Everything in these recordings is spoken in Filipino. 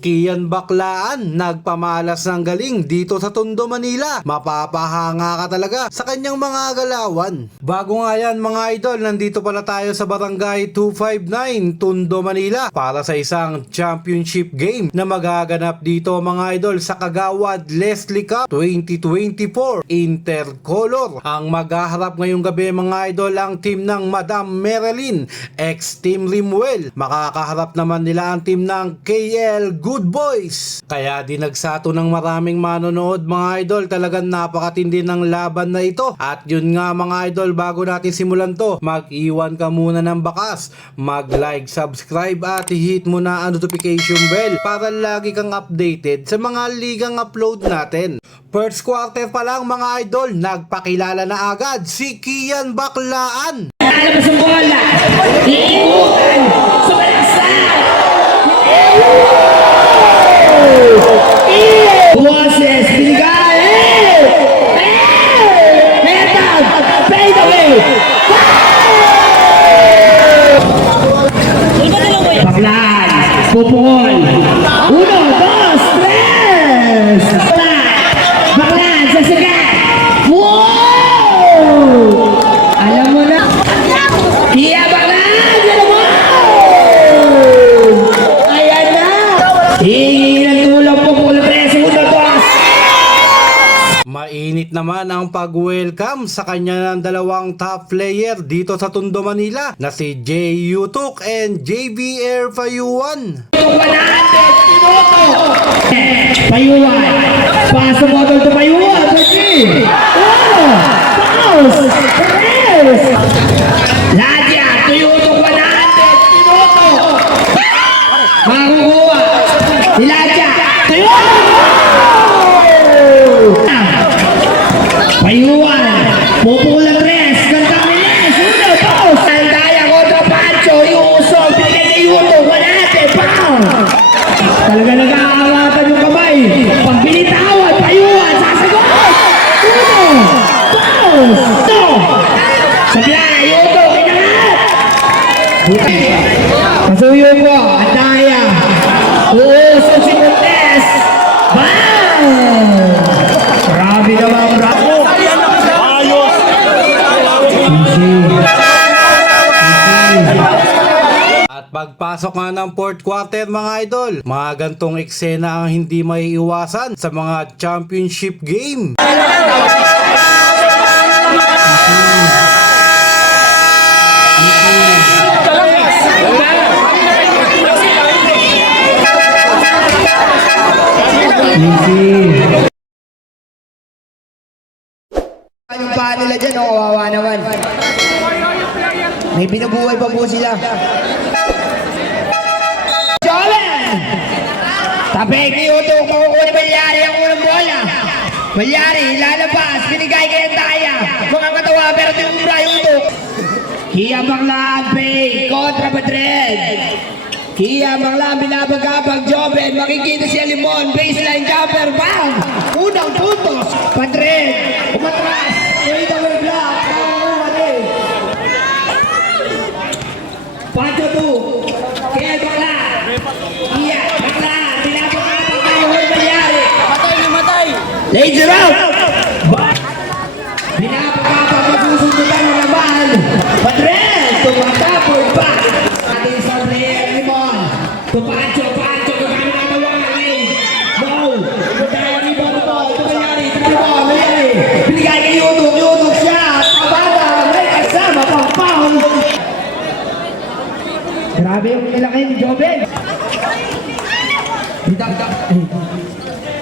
Kian Baclaan, nagpamalas ng galing dito sa Tondo, Manila. Mapapahanga ka talaga sa kanyang mga galawan. Bago nga yan mga idol, nandito pala tayo sa Barangay 259, Tondo, Manila para sa isang championship game na magaganap dito mga idol sa Kagawad Leslie Cup 2024 Intercolor. Ang maghaharap ngayong gabi mga idol ang team ng Madam Marilyn ex-team Limuel. Makakaharap naman nila ang team ng KL Good Boys. Kaya dinagsato ng maraming manonood mga idol, talagang napakatindi ng laban na ito. At yun nga mga idol, bago natin simulan to, mag-iwan ka muna ng bakas, mag-like, subscribe at hit mo na ang notification bell para lagi kang updated sa mga ligang upload natin. First quarter pa lang mga idol, nagpakilala na agad si Kian Baclaan. Lalabas ang bola, iikutan, sumalasal, boses, binigay, metag, fade away, Baclaan, pupukol, 1, 2, 3, Baclaan, sasagat, wow! Alam mo na, Kia Baclaan, alam mo! Ayan na! Hingi ng tulong po po na 3 segundo, boss! Mainit naman ang pag-welcome sa kanya ng dalawang top player dito sa Tondo, Manila na si Jay Yutuk and JBR Fayuan. Payuan! Paso model to Payuan! Pwede! Paus! Paus! Ladya! Tuyutok 100! Tinoto! Makukuha! Si Ladya! Tuyutok! Payuan! Pupulang res! Gantang niles! Uno! Paus! Andaya kontra Pancho! Yung usog! Pinigay kay Yutok 100! Paus! Talaga nag-aawatan yung kamay. Pag binitawan, Payuan, sasagot! Uno! Paus! Ito! Sabla, Yuto, kinakat! Pasuyo mo, Andaya. Uuso si Montes. Bang! Grabe naman, bravo! At pagpasok nga ng fourth quarter mga idol, mga gantong eksena ang hindi maiiwasan sa mga championship game. Yung paa nila dyan, kawawa naman. May binubuhay pa po sila. Jolen! Tapik ni Utok, makukuha ni Malyari ang unang bola. Malyari, lalabas, binigay kay Andaya. Mga katawa, pero tinumura yung Utok. Kia Baclaan, fake, kontra Madrid. Kia Baclaan, binabagabag, Joven, makikita si Alimon, baseline jumper, bang! Unang puntos, Madrid, umatras, fade away block, makukuha din. Pancho 2, Kia Baclaan, Kia Baclaan, binabagabag, mayroon Malyari. Laser out! Binabagabag, magsusundutan ng laban. Madrid, tumatapon pa. Ating sa player, Limon. To Pancho, gagamit ang tawagan eh. No! Madaya ni Borbo, ito Malyari, Malyari. Binigay kay Yutuk siya. Pabata, may kasama pang pound. Grabe yung ilaki ni Joven.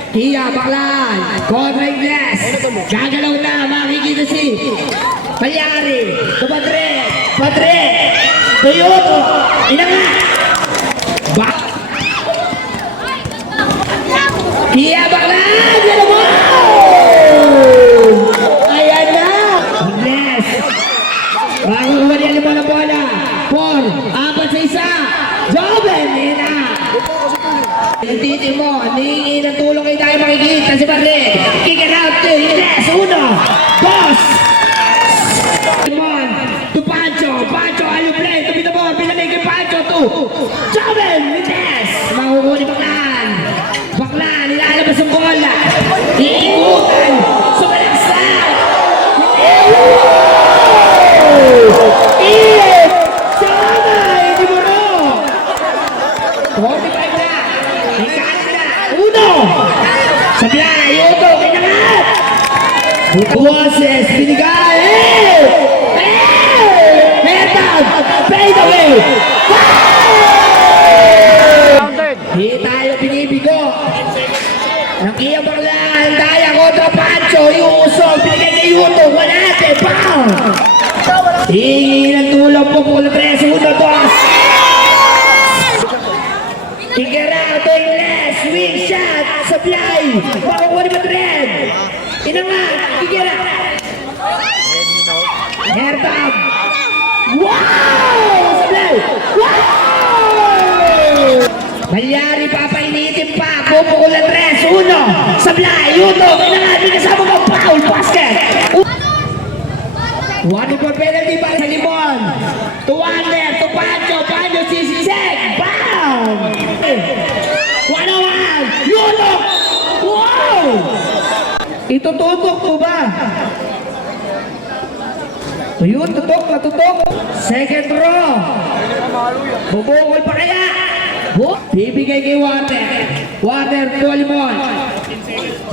Kia Baclaan, kontra Ingles. Gagalaw na, makikita si Malyari, to Madrid, to Yutuk. Inangat! Kia Baclaan! Yan mo! Ayan na! Ingles! Bago kumali mo ng bola. 4, 4 sa isa. Joven! Ina! Titi mo, hihingi ng tulong kayo tayo makikita si Madrid. Kick it out to Ingles. 1, 2. Limon, to Pancho, aluplay, to Pinabon, pinalik kay Pancho, 2. Joven! Ingles! Makukuha ni Baclaan. Sablay, utok, inangat! Buwoses, binigay! Metal! Fade away! Di tayo binibigo. Nakiyabang lang, daya kontra Pancho, yung usog, binigay kay Yuto, 100, pound! Hingi ng tulong po po na 3 segundos, boss! Tigara, Doyles, swing shot, Sablay, makukuha ni Madrid! Inangat, Tigara! Hertab! Wow! Sablay! Wow! Malyari, papainitin pa, pupukulan 3, 1, Sablay, Yuto, inangat, may kasama ka, foul, basket! One for penalty para sa Limon. To Wander, to Pancho, Pancho sisisek. Bam! 101, Yutok! Wow! Itututok ko ba? Ayun, tutok, natutok. Second row. Bubukol pa kaya? Bibigay kay Wander. Wander to Limon.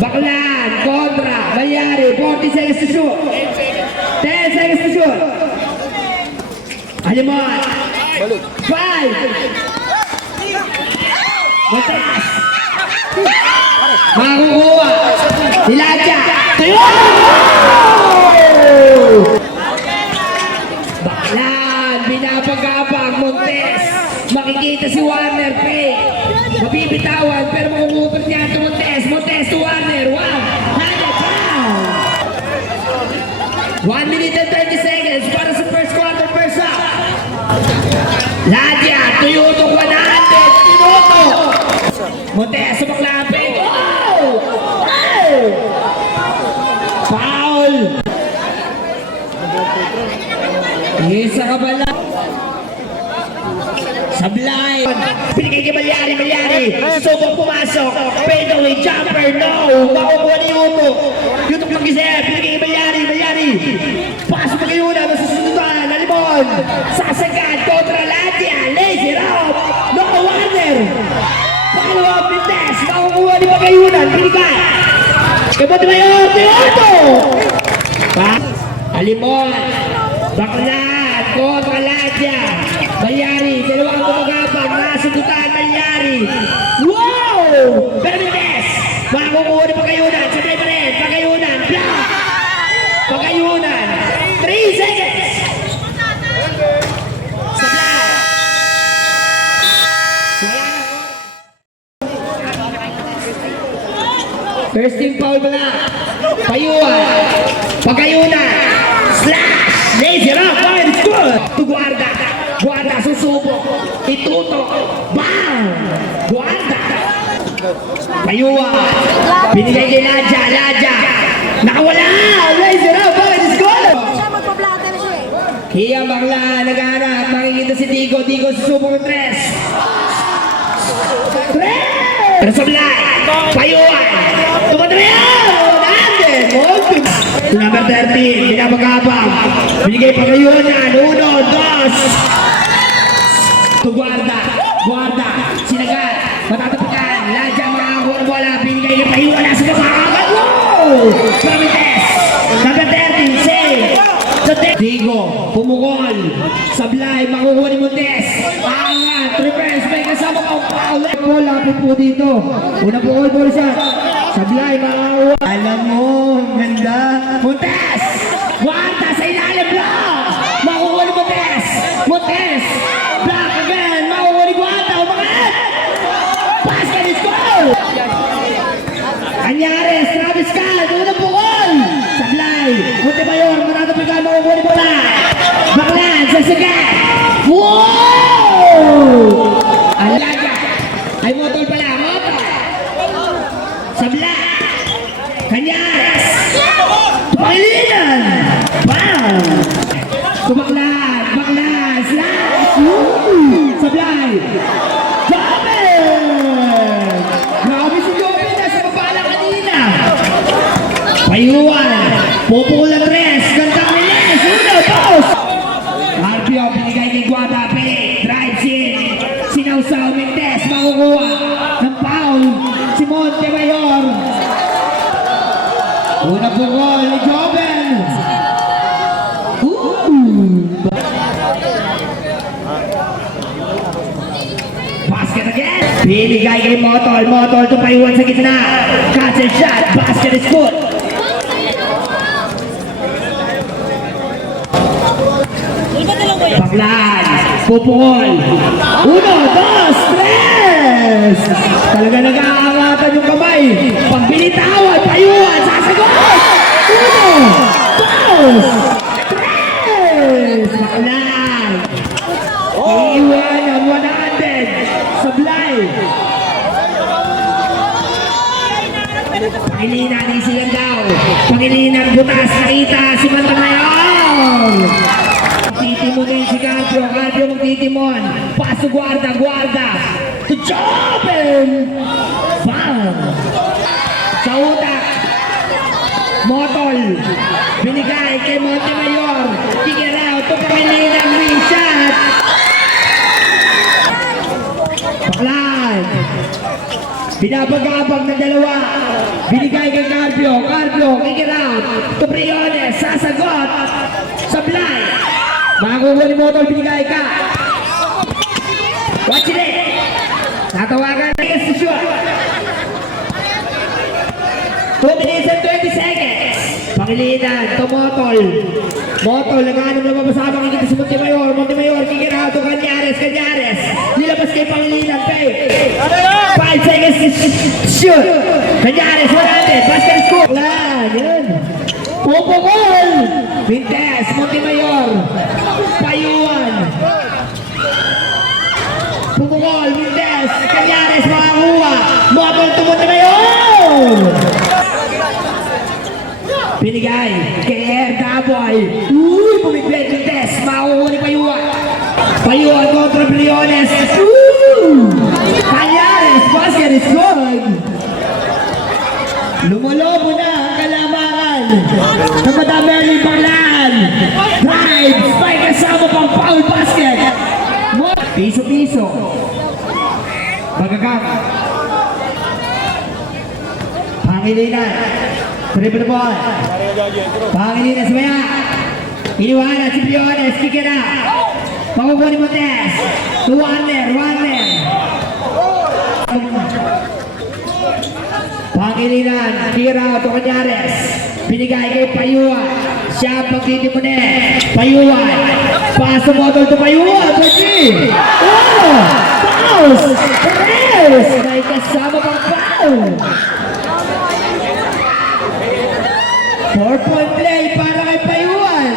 Baklan, kontra, Malyari, 40 seconds to shoot. 10 seconds to shoot. Alimon. 5. Mataas. Makukuha. Diladya. Tayo! Baklan. Binapagapang Montes. Makikita si Warner. Pay. Mabibitawan. Pero makukupit niya ito Montes. Montes to Warner. 1. 1 minute and 30 seconds para sa first quarter, first up. Ladya, tuyutok 100, Tinoto. Montes, sumaklapin. Oh! Oh! Foul! Isa ka pala. Sablay. Pinigay kay Malyari, Malyari. Subok pumasok. Fade away, jumper, no. Makukuha ni Yuto. Yuto yung gisip. Pinigay kay Malyari, Malyari. Pasok pa kayo na. Masusundutan. Nalimon. Sasagad. Kontra Ladya. Lazy round. No Warner. Follow up in test. Makukuha ni Pagayunan. Pinigay. Kabot na yun. Yuto. Alimon. Baklan. Kontra Ladya. Malyari, dalawang gumagapang, nasugutan, Malyari. Wow! Permites! Makukuha ni Pagayunan, sabay pa rin, Pagayunan, block! Pagayunan, 3 seconds! Sablay! First team foul ba na? Payuan, Pagayunan, slash! Lazy rock, fire, it's good! To Guarda, Guarda, susubok, itutok, bam! Guarda! Payuan, binigay kay Ladya, Ladya! Nakawala! Lazy rock, fire, it's good! Siya magpa-blatter siya eh. Hiya Bakla, naghahanap, makikita si Digo, Digo susubok ng 3! 3! Sablay, Payuan, tumatrayan! Number 13, pinapagabang. Binigay pa kayo na. 1, 2. To Guarda. Guarda. Sinagat. Matatapikan. Ladya makakuha ng bola. Binigay niya pa iwala sa kapakagat. Wow! Promites. Number 13, save. Digo. Pumukol. Sablay. Makukuha ni Montes. Angat. Reverse. May kasama ka. Bola po dito. Una po all siya. Sablay, makakuha. Alam mo, ganda. Montes! Guarda sa ilalim, block! Makukuha ni Montes! Montes! Block again! Makukuha ni Guarda! Umangat! Basket is goal! Anyares, Travis Scott, unang bukol! Sablay, Montemayor, matatapikan, makukuha ni bola! Baklan, sasagat! Wow! Alaga! Ay, motol pala, motol! Sablay! Kanyares! Pangilinan! Bam! Tumaklan! Baklan! Slash! Sablay! Jobber! Grabe si Jobber! Nasa baba lang kanina! Payuan! Pupukulan 3! Gandang Miles! Uno! Dos! RPO! Binigay kay Guadape! Drives in! Sinawsaw Mendes! Makukuha! Ng foul! Si Montemayor! Una po gol ni Joven. Basket again. Binigay kay Motol. Motol tupayuan sa gitna. Catch and shot. Basket is good. Baklan. Pupukol. 1, 2, 3. Talaga nag-aangatan yung kamay. Pagbilitawan. Payuan. Sasagot. 1, 2, 3. Baklan. Iiwan ang 100. Sablay. Pangilinan ni Silandaw. Pangilinan butas. Nakita si Mantanayon. Titimunin si Carpio. Carpio magtitimon. Paso guarda. Guarda. To Joven. Bang. Sa utak. Motol. Binigay kay Montemayor. Figure out. To Pangilinan. Wing shot. Baklan. Binabagabag ng dalawa. Binigay kay Carpio. Carpio. Figure out. To Briones. Sasagot. Sablay. Makakuha ni Motol. Binigay ka. Watch it. Tatawagan na yung shoot. 2 minutes and 20 seconds. Pangilinan. To Motol. Motol. Naghanap na mapasama. Kikita si Montemayor. Montemayor. Kikira to Cañares. Cañares. Nilabas kay Pangilinan. 5 seconds to shoot. Cañares. 100. Basket is cool. Lan. Yun. Pupukol. Vintes. Montemayor. Payuan. Pupukol. Vintes. Cañares. Makakuha. Motol to Montemayor. Binigay kay Daboy. Uy, bumiglet yung test. Makukuha ni Payuan. Payuan kontra Briones. Cañares, basket is good. Lumolobo na ang kalamangan. Namadami ang Baklan. Drive, spike kasama pang foul basket. Piso-piso. Bagagak. Pangilinan. Triple ball. Pangilinan sumaya. Iniwanan si Briones. Kick it out. Makukuha ni Montes. To Warner. Pangilinan. Kick out to Cañares. Binigay kay Payuan. Siya pagtitimunin. Payuan. Paso Motol to Payuan. Pwede. Paus. Perez. May kasama pang foul. 4-point play para kay Payuan.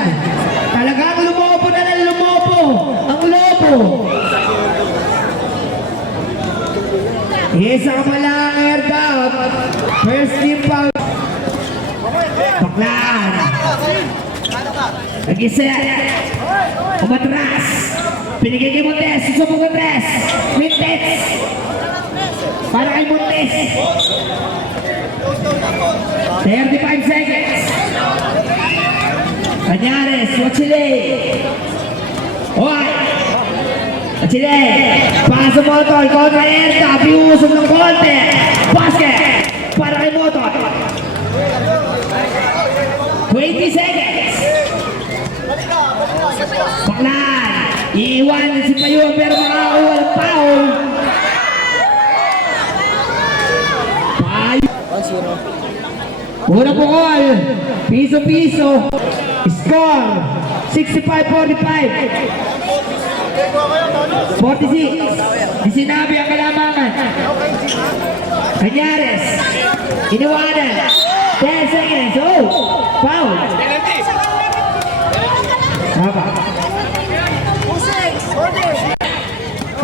Talagang lumobo na ng lumobo. Ang lobo. Isa ka pala ang air down. First team foul. Baklan. Nag-iset. Umatras. Pinigay kay Montes. Susubok Montes. Vintes. Para kay Montes. 35 seconds. Cañares, Wachile. Hoy. Wachile. Paso Motol, kontra Erta. Piusog ng konti. Basket. Para kay Motol. 20 seconds. Baklan. Iiwan si Payuan pero makakuha ng foul. Una pukol, piso-piso, score, 65-45, 46, sinabi ang kalamangan. Cañares, iniwanan, 10 seconds, foul. Haba.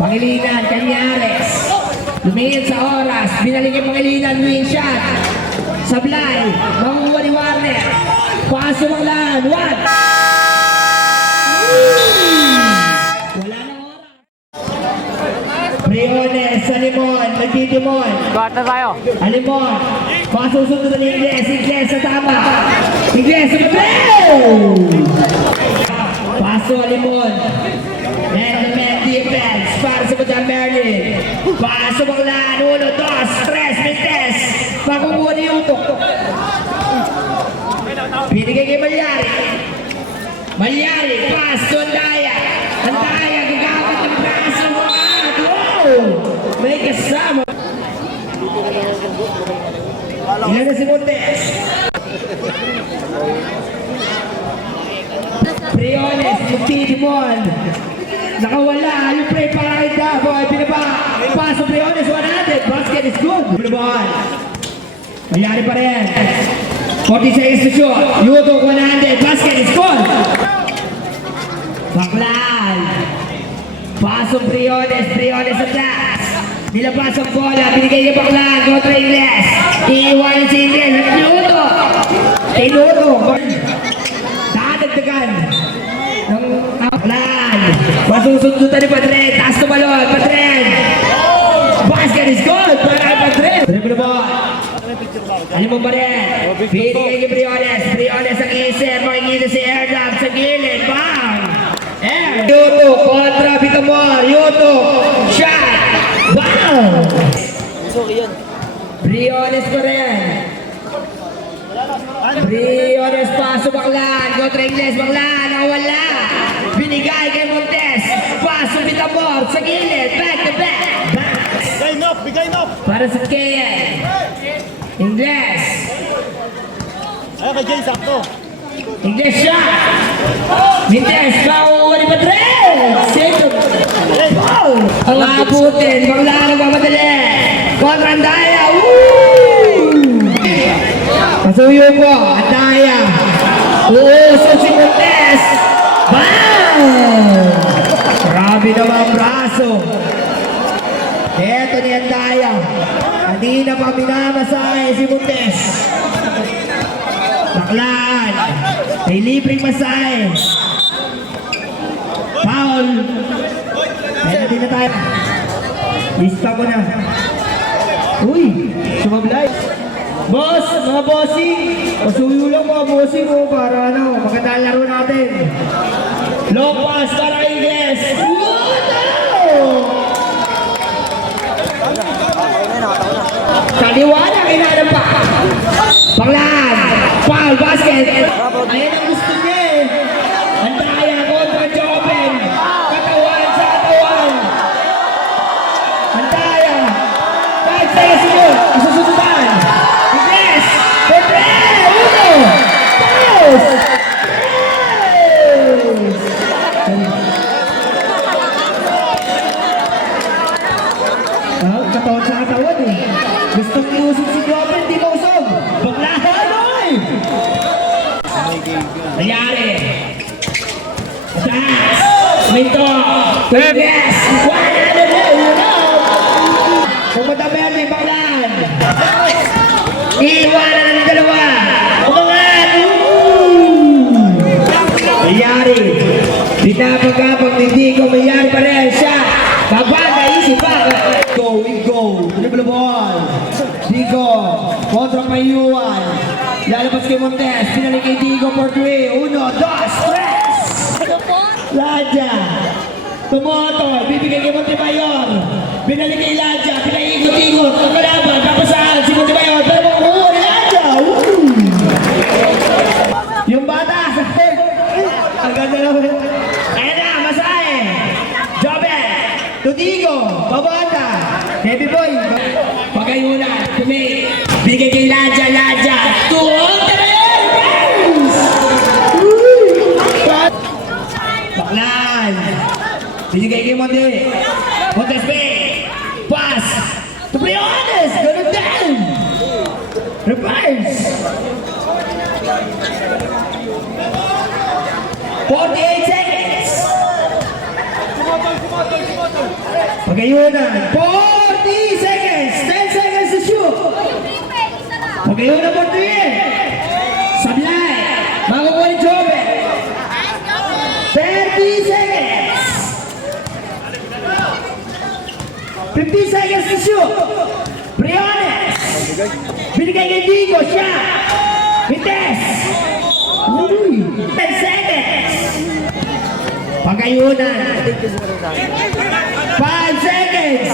Pangilinan, Cañares, lumingin sa oras, binalik yung Pangilinan, wing shot. Sablay, makukuha ni Warner. Paso Baklan, 1. Wala na oras. Briones, Alimon, nagtitimon. Guarda tayo. Alimon, pasusunod na ni Ingles. Ingles sa tama. Ingles sa goal! Paso Alimon. Man-to-man defense para sa Madam Merlin. Paso Baklan, 1, 2, 3, Mintes. Makukuha ni Utok. Ilan na si Montes? Briones, magtitipon. Nakawala, yung play para kay Daboy. Pinaba, paso Briones, 100. Basket is good. Blue ball. Mayari pa rin. 40 seconds to shoot. Yutok, 100. Basket is good. Baklan. Paso Briones, Briones sa taas. Nilabas ang bola, binigay niya Baklan. Kontra Ingles. Iiwanan si Ingles. Tinuto. Tinuto. Dadagdagan. Ng Baklan. Masusundutan ni Padren. Taas tumalon. Padren. Basket is good. Para Padren. Dribble ball. Alim mo ba rin? Binigay kay Briones. Briones ang isip. Makikita si Airdrop sa gilid. Bang! Air. Yuto kontra Bitamor. Yuto. Shot. Wow! Briones pa rin. Briones paso Baklan. Kontra Ingles. Baklan. Nakawala. Binigay kay Montes. Paso Bitamor sa gilid. Back to back. Back. Bigay na! Para sa KN. Ingles. Ay, kay Jay, sakto. Ingles shot. Montes. Pauwi ni Padren. Second. Foul. Ang abutin. Baklan ang mamadali. Kontra Andaya. Woo! Pasuyo po. Andaya. Uusok si Montes. Bang! Grabe naman ang braso. Eto ni Andaya. Kanina pa minamasahe si Montes. Baklan. May libreng masahe. Foul. Penalty na tayo. Lista ko na. Uy, sumablay. Boss, mga bossing. Pasuyo lang mga bossing ko para ano, maganda ang laro natin. Long pass para kay Ingles. Kaliwana, kailangan pa. Baklan. Foul, basket. Ayan ang gusto niya eh. Andaya kontra Joven. Katawan sa katawan. Andaya. 5 seconds to go. Isusundan. Ingles. Pedre. Uno. Paus. Katawan sa katawan eh. Gustong iusog si Joven, di mo usog. Baklan, oy! Nangyari. Taas. Minto. Ingles. 100 na. Pumatabi ni Baklan. Iwanan ng dalawa. Umangat. Nangyari. Pinapagapag ni Dico. Nangyari pa rin siya. Babanda, isip pa. Go, we go. Dribble ball. Dico. Kontra Payuan. Lalabas kay Montes. Pinalik kay Dico for 3. 1, 2, 3. Ladja. Tumoto. Bibigay kay Montemayor. Binalik kay Ladja. Pinaikot-ikot. Ang kalaban. Papasaan si Montemayor. Pero Ladja. Yung bata. Ang ganda naman. Ayan na. Masahe. Jobe. Tudigo. Babata. Heavy boy. Pagayunan. Tumi. Binigay kay Ladja. Ladja. Tuon. Baklan. Binigay kay Monte. Montes Bay. Pass. To be honest. Ganun din. Reverse. 48 seconds. Pagayunan. 40 seconds. 10 seconds to shoot. Pagayunan mo din. Sablay. Makukuha ni Jobe. 30 seconds. 15 seconds to shoot. Briones. Binigay kay Dico. Siya. Montes. 10 seconds. Pagayunan. 5 seconds.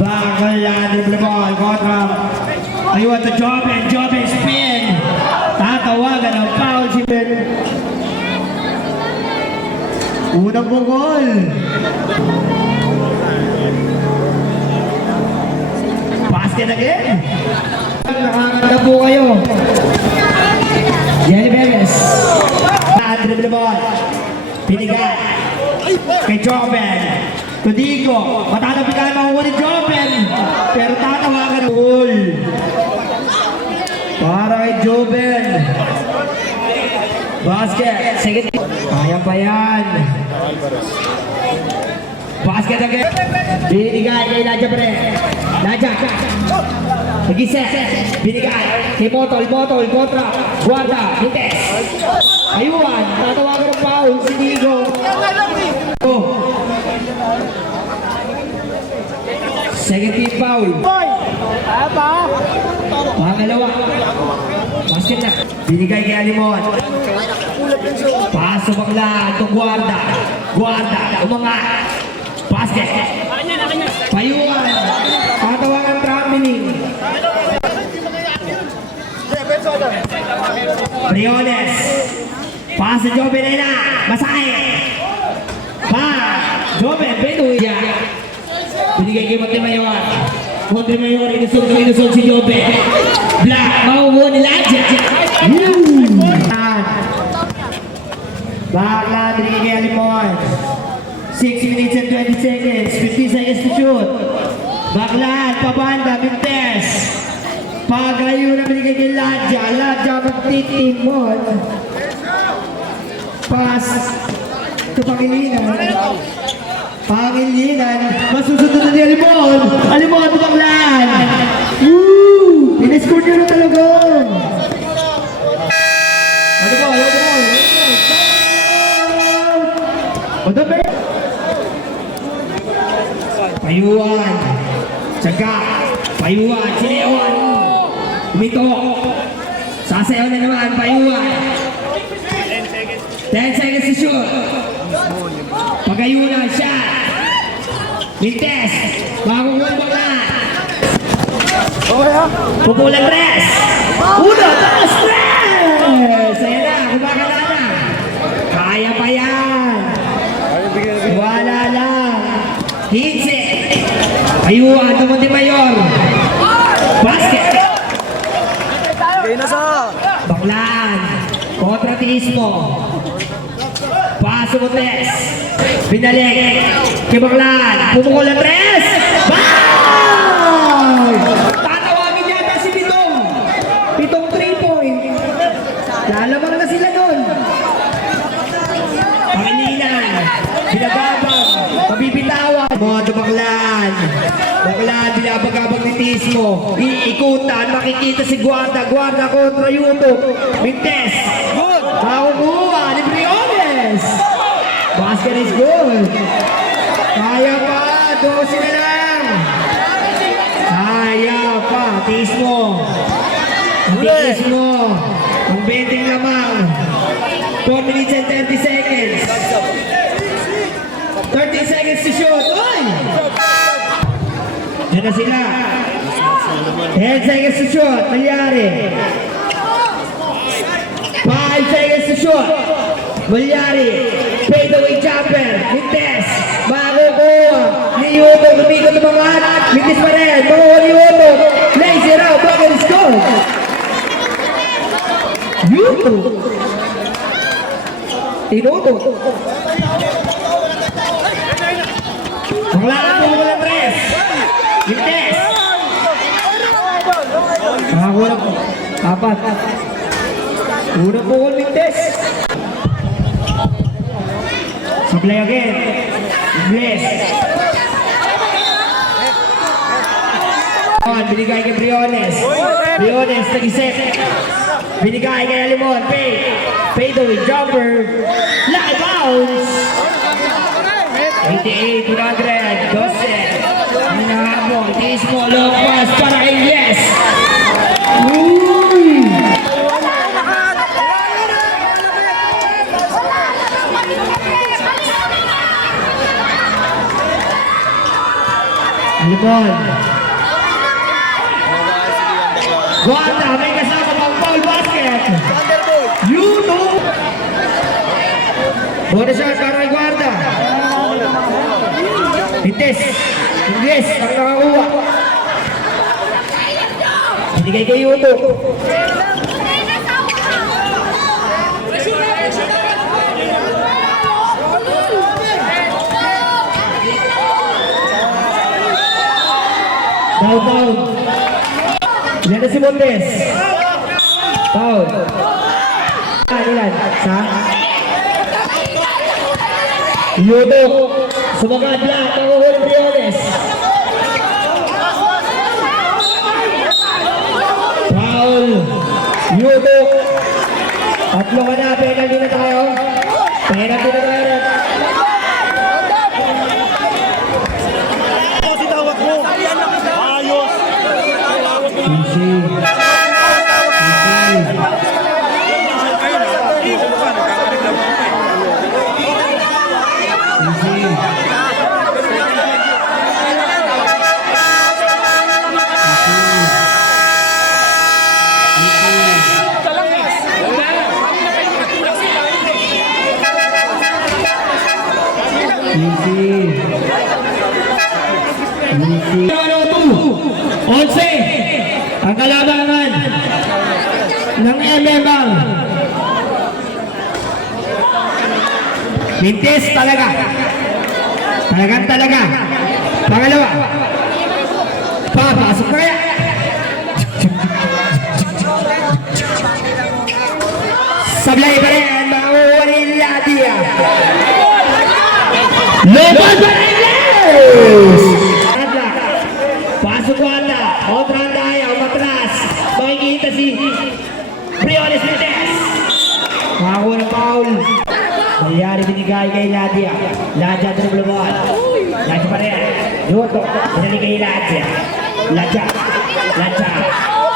Bakalan ni Blemol kontra. Ayun to Joven. Joven spin. Tatawagan ang foul si Ben. Unang bungol. Basket again. Nakakanda po kayo. Jenny Perez. Dribble the ball. Pinigay. Kay Joven. Tudigo. Matatapikan makuha ni Joven. Pero tatawagan ng goal. Para kay Joven. Basket. Sige. Kaya pa yan. Basket again. Binigay kay Nadja Pre. Nadja. Nag-isa. Binigay kay Motol. Kontra. Guarda. Hintes. Ayuan. Tatawagan ng foul. Si Digo. Oh. Second team foul. Pangalawa. Basket na. Binigay kay Alimon. Paso bakla. Ito Guarda. Umangat. Basket. Payuan. Tatawagan traveling. Briones. Paso Joven na. Masay. Joven. Benuya. Binigay kay Montemayor. Inusol si Joven. Black. Makukuha ni Ladja. Bakla. Binigay kay Alimon. 6 minutes and 20 seconds. 15 seconds to shoot. Baklan, pabanda, Mintes. Pagayo na binigay kay Ladja magtitimon. Pass. Ito Pangilinan. Masusunod na ni Alimon. Alimon, Baklan. Woo! Pinescore nyo na talaga. Ano ba? Payuan. Tsaga. Payuan. Sinewan. Umito. Sasayaw na naman. Payuan. 10 seconds to shoot. Pagayunan. Shot. Mintes. Makukuha Baklan. Pupulang tres. Uno. Dos. Tres. Ayan na. Kumakala na. Kaya pa yan. Wala lang. 15. Ayuan, Montemayor. Basket. Baklan. Kontratismo. Paso Montes. Binalik. Kay Baklan. Pumukol ang tres. Bang! Tatawagin yata si Pitong. Pitong 3-point. Lalamang na sila doon. Pangilinan. Binababang. Pabibitawan. Modo Baklan. Binabagabag ni Tismo. Iikutan. Makikita si Guarda kontra Yuto. Mintes. Makukuha ni Briones. Basket is good. Kaya pa. 12 na lang. Kaya pa. Tismo. Ang 20 lamang. 4 minutes and 30 seconds. 30 seconds to shoot. Uy! Diyan na sila. 10 seconds to shoot. Malyari. 5 seconds to shoot. Malyari. Fade away jumper. Mintes. Makukuha. Ni Yuto. Lumikot ng mga anak. Mintes pa rin. Makukuha ni Yuto. Lazy round. Bucket is good. Yuto. Tinuto. Baklan po ko ng tres. Mintes. Nakakuha po. Apat. Una po ko Mintes. Supply again. Bless. Binigay kay Briones. Nag-isip. Binigay kay Alimon. Fade away jumper. Lucky bounce. 88, 100, 12. Hinahabol. Tismo, long pass para kay Yes. Uy! Alimon. Guarda, may kasama pang foul basket. Yuto. Bonus shot para kay Guarda. Mintes. Ingles ang nakakuha. Binigay kay Yuto. Down. Ilan na si Montes? Foul. Ilan? Sa? Yuto. Sumagad lahat ang uhod Briones. Foul. Yuto. Tatlo ka na. Penalty na tayo. Penalty na tayo. Kasi tawag mo. Ayos. Easy. Onse ang kalabangan ng MMA. Mintis talaga. Talaga. Pangalawa. Papasok na kaya. Sablay pa rin ang mga uwanila diya. Lobos pa rin! Pasok ko ata. Kontra tayo. Matras. Makikita si Briones Mintes. Makakuha ng foul. Nangyari binigay kay Ladia. Ladia dribble ball. Ladia pa rin. Yuto. Binigay kay Ladia. Ladia.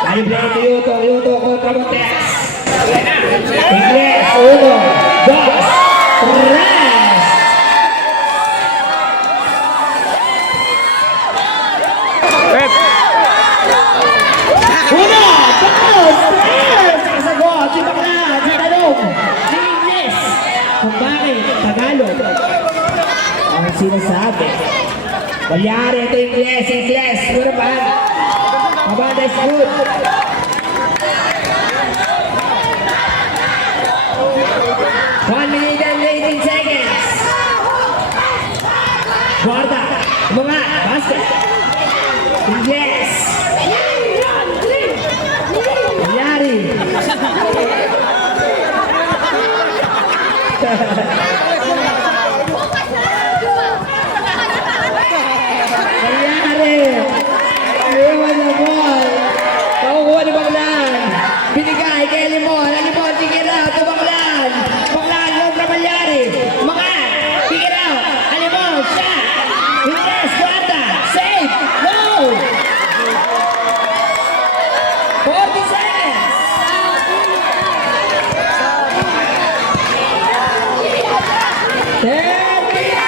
Tayo play ito Yuto. Yuto kontra Montes. Ingles. 1, 2, 3. Kung bakit Tagalog ang sinasabi. Balyari, ito Ingles. Puro ba? Kabanda is good. One minute and 18 seconds. Guarda. Mga basket. Ingles. Balyari. Nangyari! Iwan na ball! Nakukuha ni Banglan! Binigay kay Limon! Limon, tigil out! Ito Banglan! Banglan, kontra Balyari! Mga! Tigil out! Limon, shot! Ingles, guarda! Save! Go! 40 seconds! 10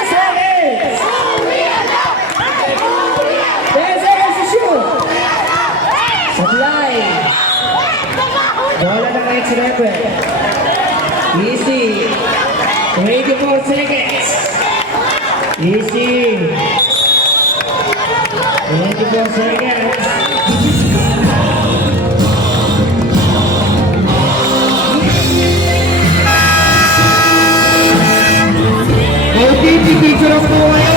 seconds! 10 seconds to shoot! Supply! Bola ng ex-refer. Easy! 24 seconds! Easy! 24 seconds! Okay, picture of the